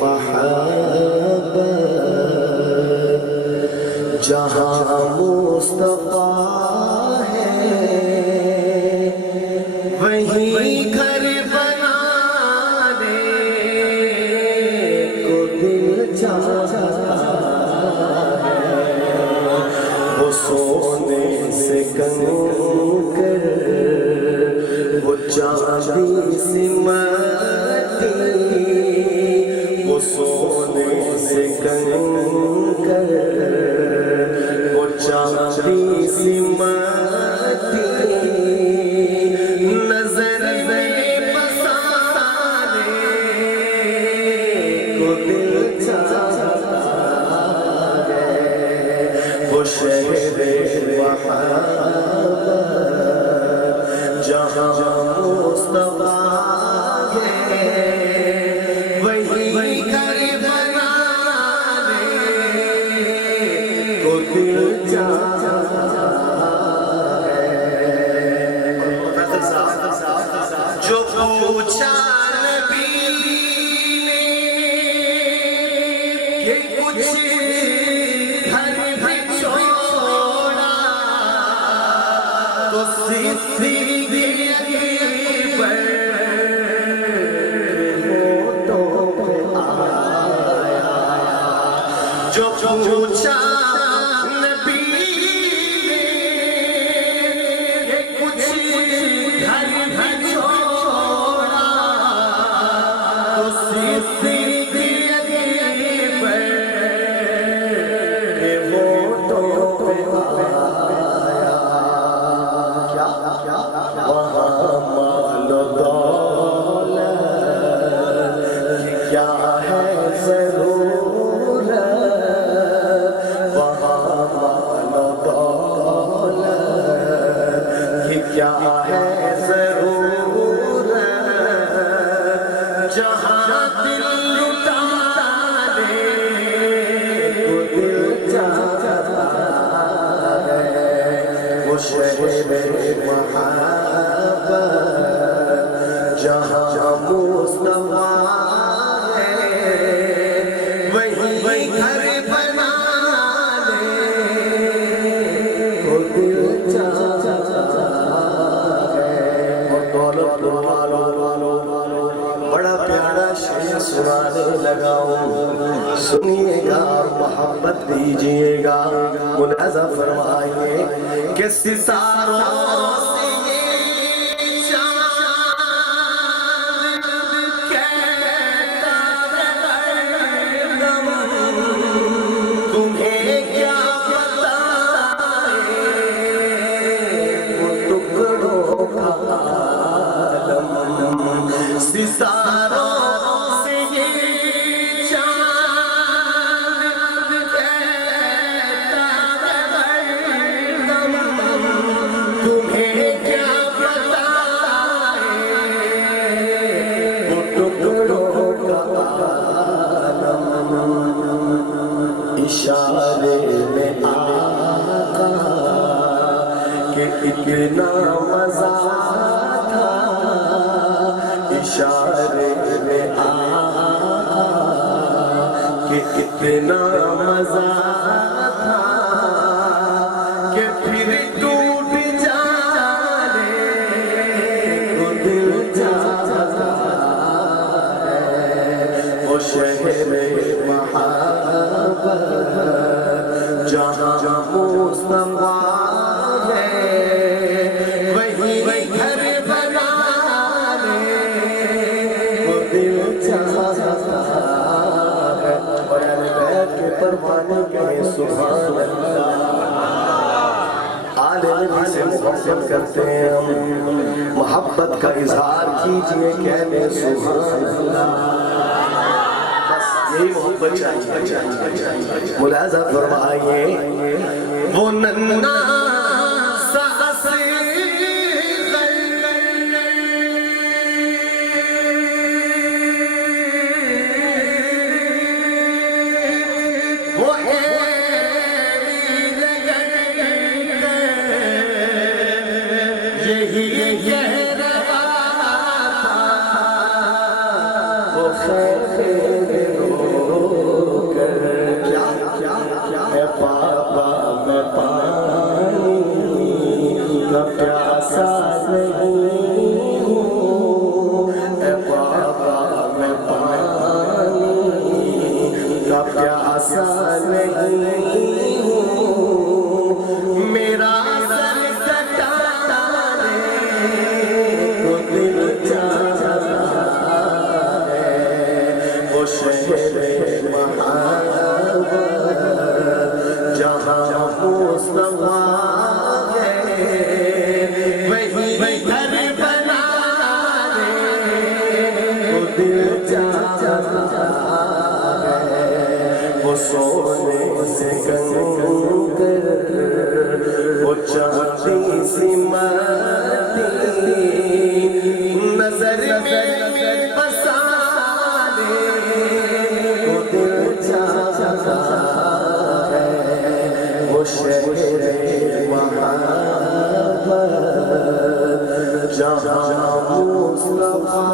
महब्बत जहाँ मुस्तफा है वहीं घर बनाने को दिल चाहता है। वो सोने से कंकर वो चांदी सी वो सोने से कंकर वो चांदी सी मती नजर में बसाने को दिल चाहता है। वो शहर महब्बत जहाँ मुस्तफा जो पूछा नबी ने कि कुछ घर भी छोड़ा तो सिद्दीक़ अकबर होठों पे आया। जो पूछा क्या है ज़रूरत जहाँ दिल लुटाने को दिल चाहता है। वो शहर महब्बत जहाँ मुस्तफा है वहीं घर बनाने को दिल चाहता बड़ा प्यारा शेर सुनाने लगाऊं, सुनिएगा मोहब्बत दीजिएगा। मुलाज़ा फरमाइए कि सितारों से ये चाँद कहता है तुम्हें क्या बताए वो टुकड़ों का सितारों से ये चाँद कहता है तुम्हें क्या बताए वो टुकड़ों का आलम। इशारे में आका कि इतना मज़ा था, इशारे में आका कि इतना मज़ा था कि फिर टूट जाने को दिल चाहता है। वो शहर महब्बत जहाँ मुस्तफा है वहीं घर बनाने को दिल चाहता है। और बैठ के परवाने के सुभान अल्लाह आले नबी से मोहब्बत करते हैं हम, मोहब्बत का इजहार कीजिए कहने सुभान अल्लाह। यही मोहब्बत चाहिए। मुलाज़ा फरमाइए वो नन्ना सा वो है यही कह रहा था वो खैर शहर मोहब्बत जहाँ मुस्तफा है वही घर बनाने को दिल चाहता है। वो सोने से कंकर वो चाहती सी माटी नजर में बसाने को दिल चाहता है। वो शहर मोहब्बत जहाँ मुस्तफा